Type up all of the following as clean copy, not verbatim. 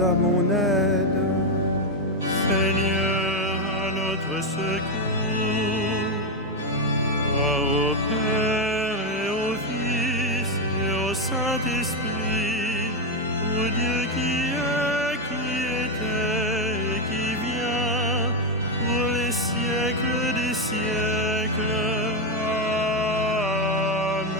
à mon aide. Seigneur, à notre secours. Gloire au Père et au Fils et au Saint-Esprit, au Dieu qui est, qui était et qui vient, pour les siècles des siècles. Amen.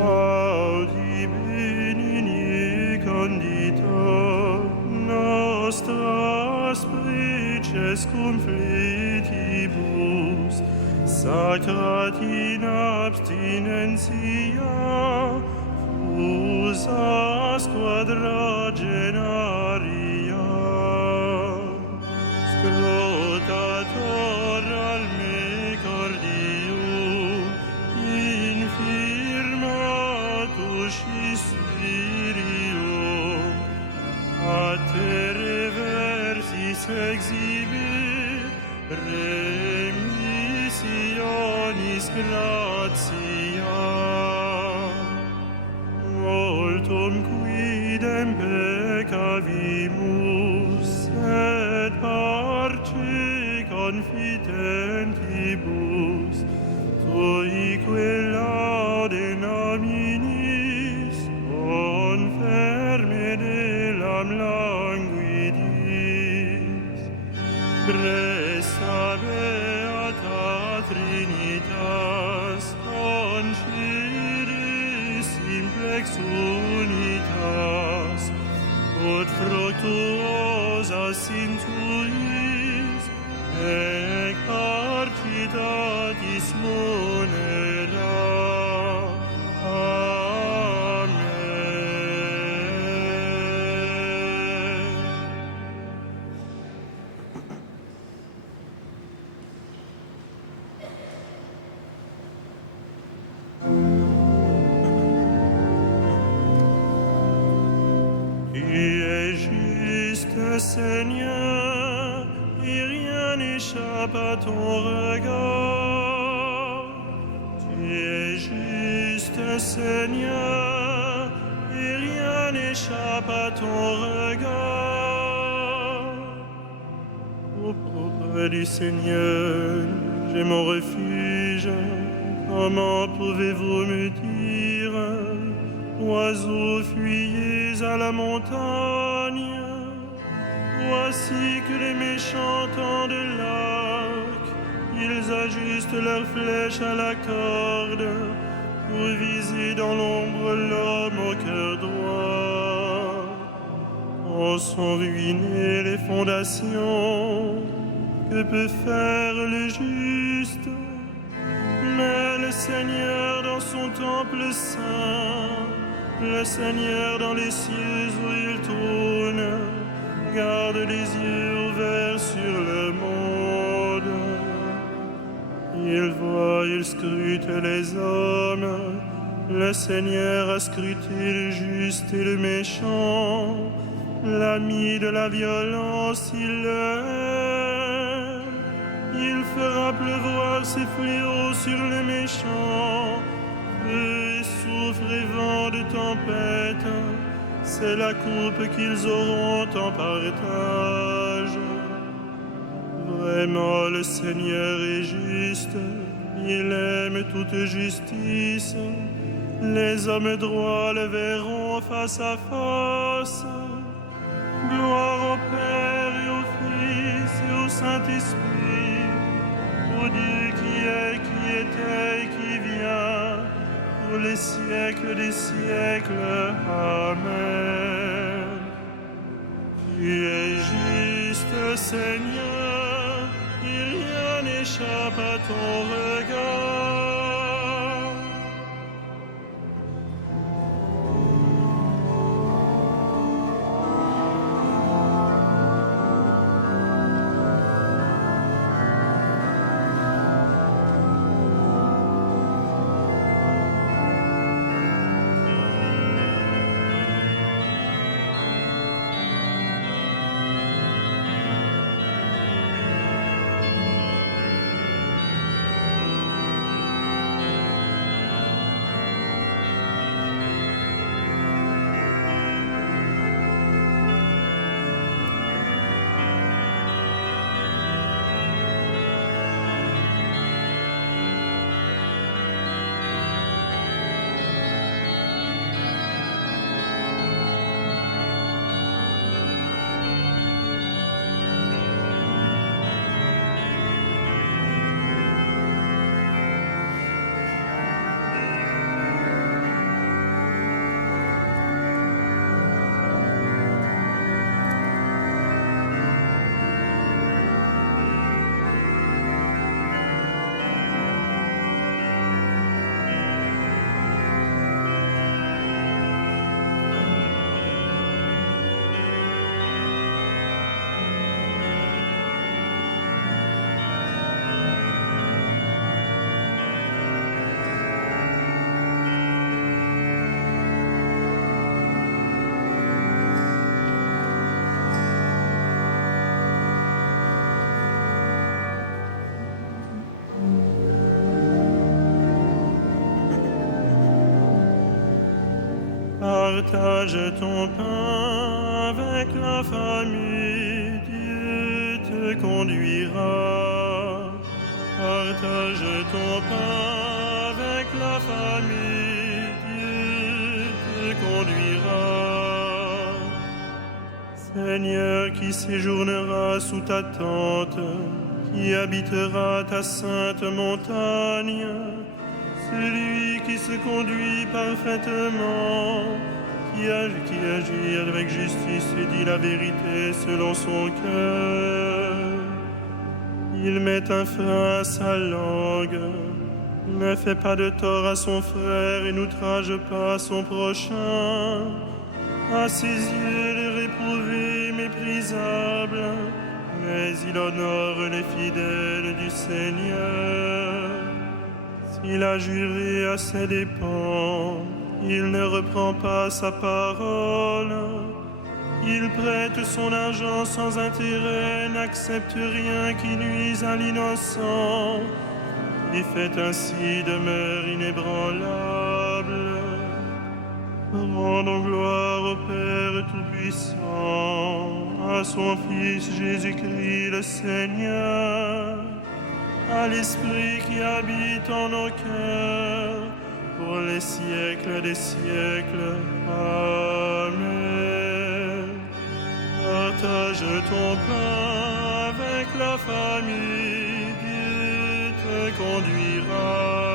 Audi benini condito nostra sprices conflitibus, sacrat in abstinentia, fusa quadragenaria, scrotator al me cordium, infirmatus spirium, a te reversis exhibit, remissionis gratia. Multum quidem peccavimus, sed parce confitentibus, tuique laude nominis, conferme delam languidis. Presta beata Trinitas, concedis simplex unitas, ut fructuosas intuis, ec partitatis munera. Amen. Tu es juste, Seigneur, et rien n'échappe à ton regard. Tu es juste, Seigneur, et rien n'échappe à ton regard. Auprès du Seigneur, j'ai mon refuge. Comment pouvez-vous me dire, oiseaux, fuyez à la montagne? Voici que les méchants tendent l'arc, ils ajustent leurs flèches à la corde, pour viser dans l'ombre l'homme au cœur droit. En sont ruinées les fondations, que peut faire le juste? Mais le Seigneur dans son temple saint, le Seigneur dans les cieux où il trône, garde les yeux ouverts sur le monde. Il voit, il scrute les hommes. Le Seigneur a scruté le juste et le méchant. L'ami de la violence, il l'aime. Il fera pleuvoir ses fléaux sur les méchants. Feu et soufre et vent de tempête, c'est la coupe qu'ils auront en partage. Vraiment, le Seigneur est juste, il aime toute justice. Les hommes droits le verront face à face. Gloire au Père et au Fils et au Saint-Esprit, au Dieu qui est, qui était et qui vient, pour les siècles des siècles. Amen. Tu es juste, Seigneur, et rien n'échappe à ton regard. Partage ton pain avec la famille, Dieu te conduira. Partage ton pain avec la famille, Dieu te conduira. Seigneur, qui séjournera sous ta tente, qui habitera ta sainte montagne, celui qui se conduit parfaitement, qui agit avec justice et dit la vérité selon son cœur. Il met un frein à sa langue, ne fait pas de tort à son frère et n'outrage pas son prochain. À ses yeux, les réprouvés méprisables, mais il honore les fidèles du Seigneur. S'il a juré à ses dépens, il ne reprend pas sa parole. Il prête son argent sans intérêt, n'accepte rien qui nuise à l'innocent, et fait ainsi demeure inébranlable. Rendons gloire au Père Tout-Puissant, à son Fils Jésus-Christ le Seigneur, à l'Esprit qui habite en nos cœurs, pour les siècles des siècles. Amen. Partage ton pain avec la famille, Dieu te conduira.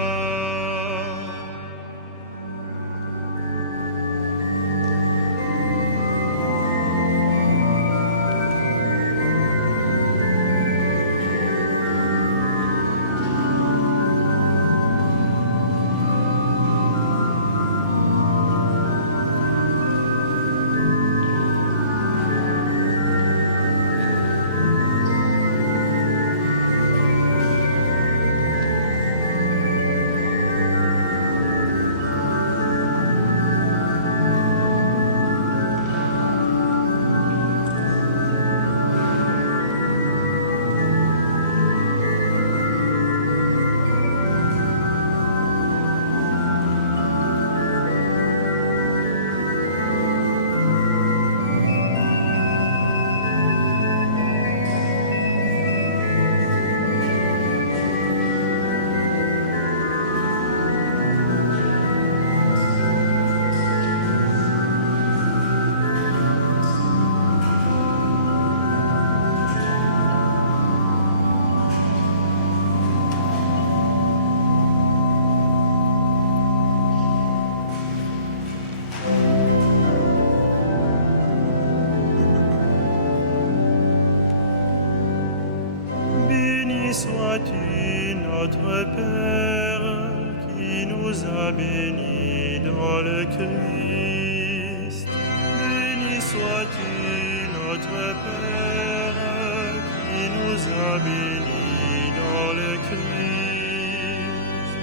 Sois-tu notre Père qui nous a bénis dans le Christ. Béni sois-tu notre Père qui nous a bénis dans le Christ.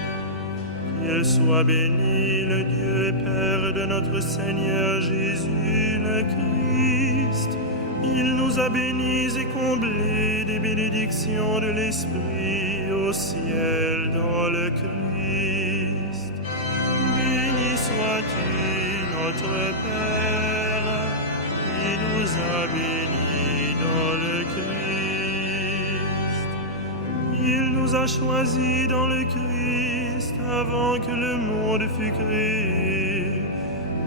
Qu'il soit béni le Dieu et Père de notre Seigneur Jésus le Christ. Il nous a bénis et comblés des bénédictions de l'Esprit au ciel dans le Christ. Béni sois-tu notre Père qui nous a bénis dans le Christ. Il nous a choisis dans le Christ avant que le monde fût créé,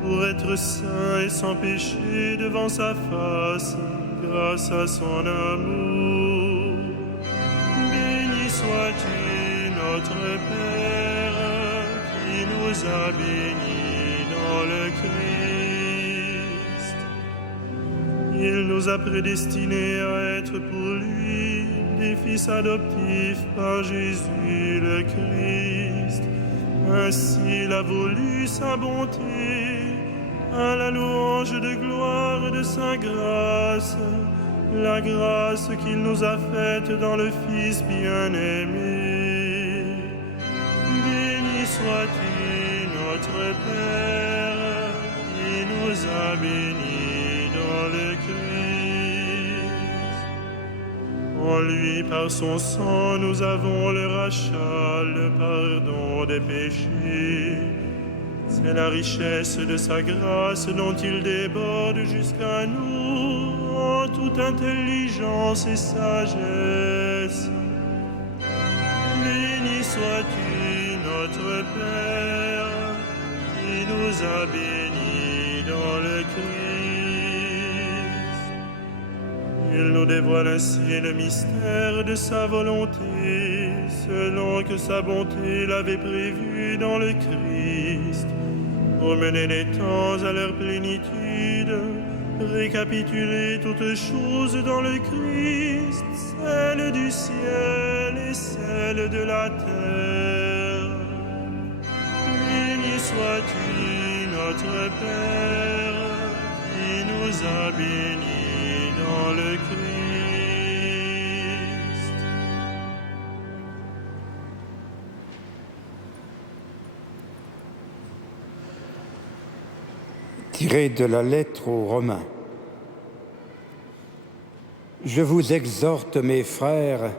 pour être saints et sans péché devant sa face, grâce à son amour. Béni sois-tu notre Père qui nous a bénis dans le Christ. Il nous a prédestinés à être pour lui des fils adoptifs par Jésus le Christ. Ainsi il a voulu sa bonté, à la louange de gloire de sa grâce, la grâce qu'il nous a faite dans le Fils bien-aimé. Béni sois-tu notre Père qui nous a bénis dans le Christ. En lui, par son sang, nous avons le rachat, le pardon des péchés. C'est la richesse de sa grâce dont il déborde jusqu'à nous en toute intelligence et sagesse. Béni sois-tu, notre Père, qui nous a bénis dans le Christ. Il nous dévoile ainsi le mystère de sa volonté, selon que sa bonté l'avait prévu dans le Christ, pour mener les temps à leur plénitude, récapituler toutes choses dans le Christ, celles du ciel et celles de la terre. Béni sois-tu, notre Père, qui nous a bénis dans le Christ. Tiré de la lettre aux Romains. Je vous exhorte, mes frères,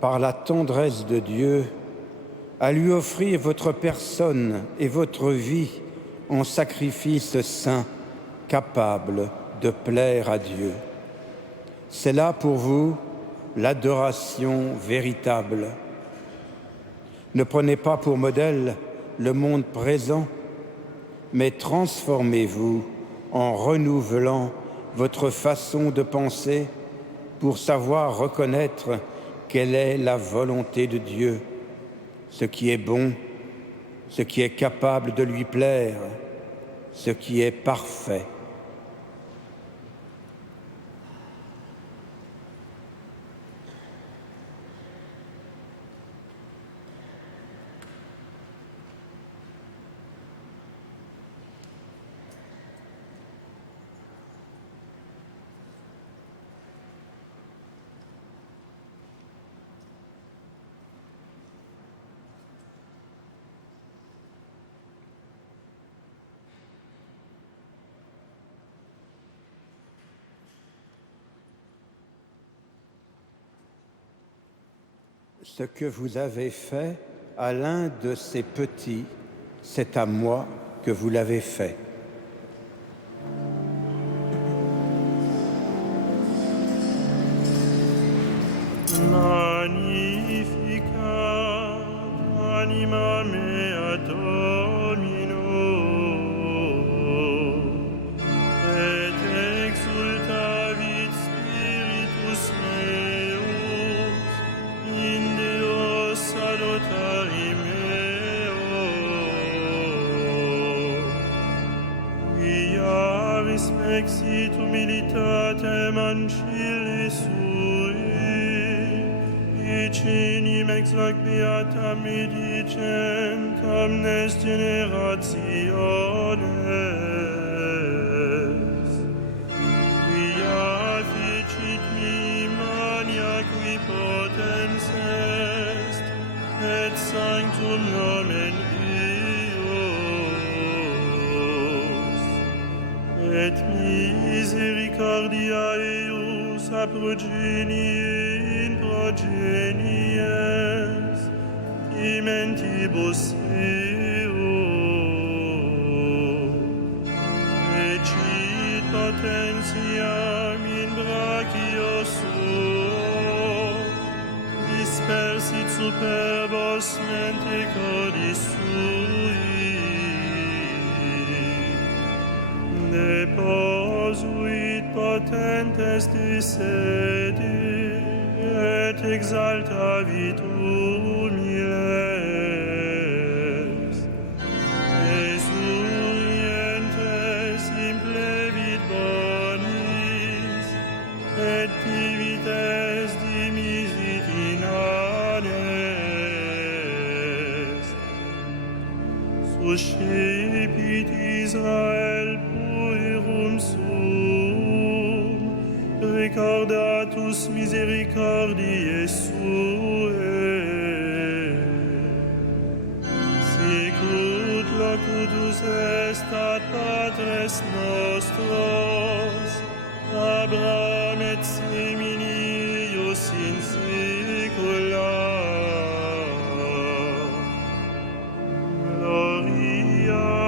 par la tendresse de Dieu, à lui offrir votre personne et votre vie en sacrifice saint, capable de plaire à Dieu. C'est là pour vous l'adoration véritable. Ne prenez pas pour modèle le monde présent, mais transformez-vous en renouvelant votre façon de penser pour savoir reconnaître quelle est la volonté de Dieu, ce qui est bon, ce qui est capable de lui plaire, ce qui est parfait. Ce que vous avez fait à l'un de ces petits, c'est à moi que vous l'avez fait. Magnificat anima mea Domino, et exultavit spiritus meus in Deo salutari meo. Quia respexit humilitatem ancille sui, Cinim ex hoc beatam medicent omnes generationes. Quia ficit mi mania qui potens est, et sanctum nomen eius, et misericordia eius a progenie progenies, imentibus ecit potentiam in brachio suo, dispersit superbos mente codis sui, deposuit potentes de sedi, et exaltavit humiles, esurientes implevit bonis, et divites dimisit in anes. Suscepit Israel puerum sum, recordatus misericordiae suae, sicut locutus est ad patres nostros, Abraham et seminius in saecula. Gloria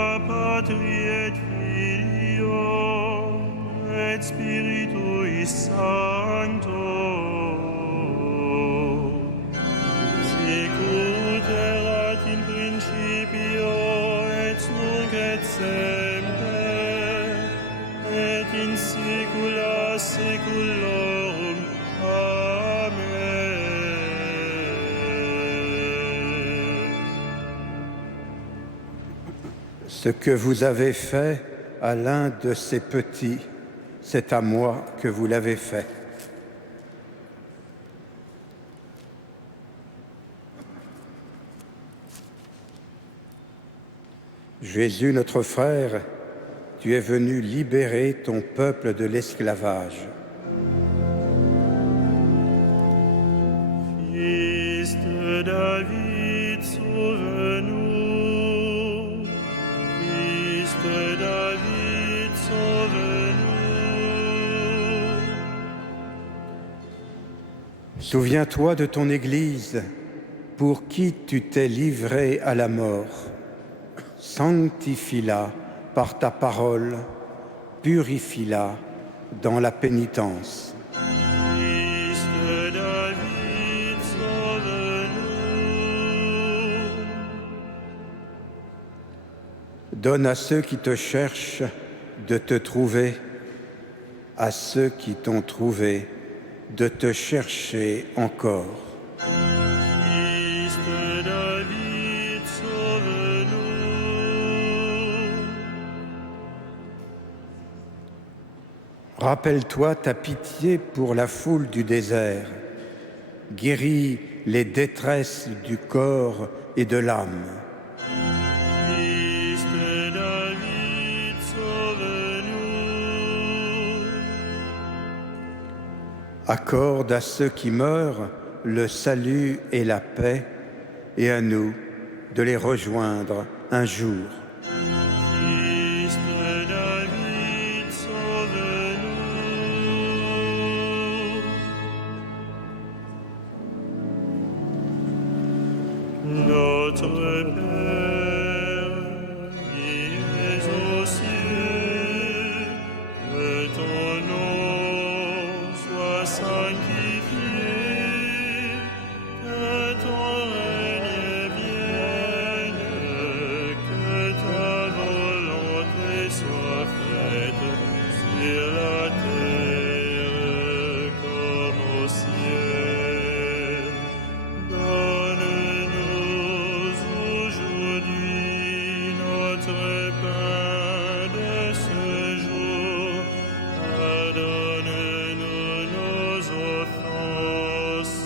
Ce que vous avez fait à l'un de ces petits, c'est à moi que vous l'avez fait. Jésus, notre frère, tu es venu libérer ton peuple de l'esclavage. Fils de David, sauve-nous. Fils de David, sauve-nous. Souviens-toi de ton Église, pour qui tu t'es livré à la mort. Sanctifie-la par ta parole, purifie-la dans la pénitence. Fils de David, sauve-nous. Donne à ceux qui te cherchent de te trouver, à ceux qui t'ont trouvé de te chercher encore. Fils de David, sauve-nous. Rappelle-toi ta pitié pour la foule du désert. Guéris les détresses du corps et de l'âme. Fils de David, sauve-nous. Accorde à ceux qui meurent le salut et la paix, et à nous de les rejoindre un jour. Fils de David, sauve-nous. Notre Père, qui es aux cieux, que ton nom soit sanctifié, que ton règne vienne, que ta volonté soit faite sur la terre comme au ciel. Donne-nous aujourd'hui notre pain de ce jour. Pardonne-nous nos offenses,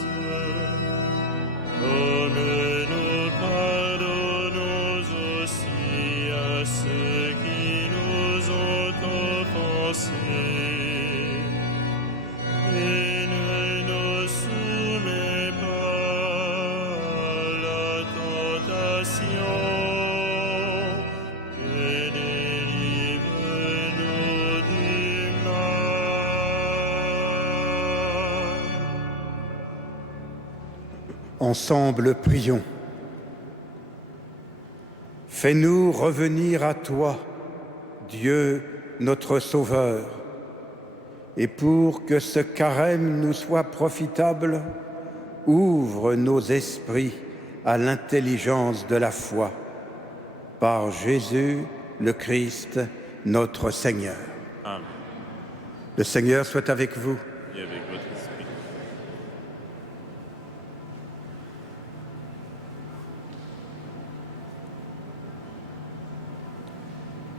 comme nous pardonnons aussi à ceux qui nous ont offensés. Et ne nous soumets pas à la tentation, et délivre-nous du mal. Ensemble, prions. Fais-nous revenir à toi, Dieu notre Sauveur, et pour que ce carême nous soit profitable, ouvre nos esprits à l'intelligence de la foi. Par Jésus le Christ, notre Seigneur. Amen. Le Seigneur soit avec vous. Et avec votre esprit.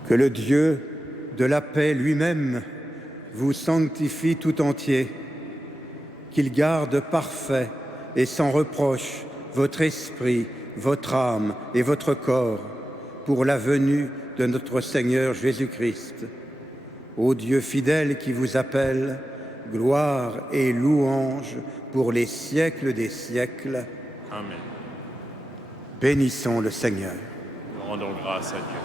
Que le Dieu de la paix lui-même vous sanctifie tout entier, qu'il garde parfait et sans reproche votre esprit, votre âme et votre corps pour la venue de notre Seigneur Jésus-Christ. Ô Dieu fidèle qui vous appelle, gloire et louange pour les siècles des siècles. Amen. Bénissons le Seigneur. Rendons grâce à Dieu.